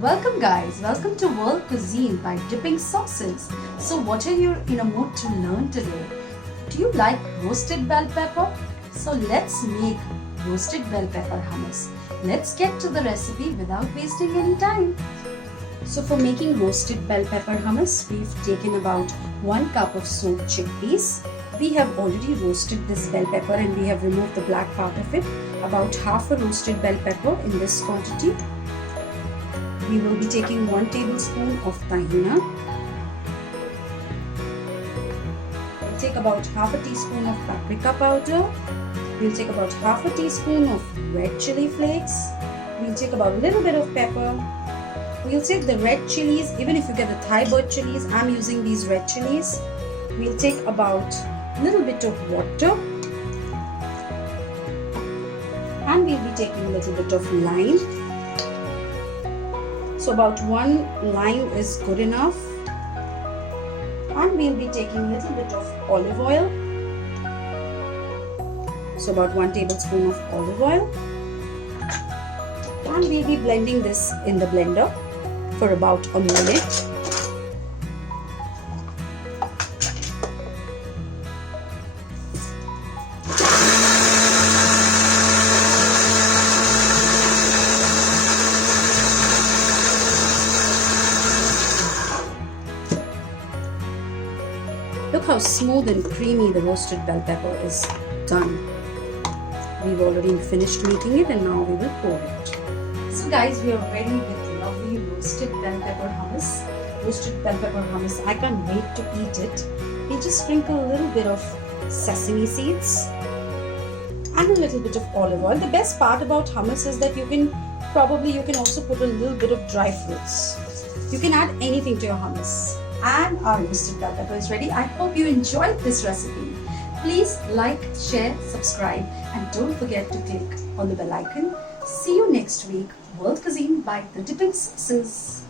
Welcome guys, welcome to World Cuisine by Dipping Sauces. So what are you in a mood to learn today? Do you like roasted bell pepper? So let's make roasted bell pepper hummus. Let's get to the recipe without wasting any time. So for making roasted bell pepper hummus, we've taken about 1 cup of soaked chickpeas. We have already roasted this bell pepper and we have removed the black part of it. About half a roasted bell pepper in this quantity. We will be taking 1 tablespoon of tahina. We'll take about half a teaspoon of paprika powder. We'll take about half a teaspoon of red chili flakes. We'll take about a little bit of pepper. We'll take the red chilies, even if you get the Thai bird chilies, I'm using these red chilies. We'll take about a little bit of water. And we'll be taking a little bit of lime. So about 1 lime is good enough. And we'll be taking a little bit of olive oil. So about 1 tablespoon of olive oil. And we'll be blending this in the blender for about a minute. Look how smooth and creamy the roasted bell pepper is done. We've already finished making it and now we will pour it. So guys, we are ready with lovely roasted bell pepper hummus. Roasted bell pepper hummus, I can't wait to eat it. We just sprinkle a little bit of sesame seeds and a little bit of olive oil. The best part about hummus is that you can also put a little bit of dry fruits. You can add anything to your hummus. And our roasted bell pepper is ready. I hope you enjoyed this recipe. Please like, share, subscribe, and don't forget to click on the bell icon. See you next week. World Cuisine by the Dipping Sauces.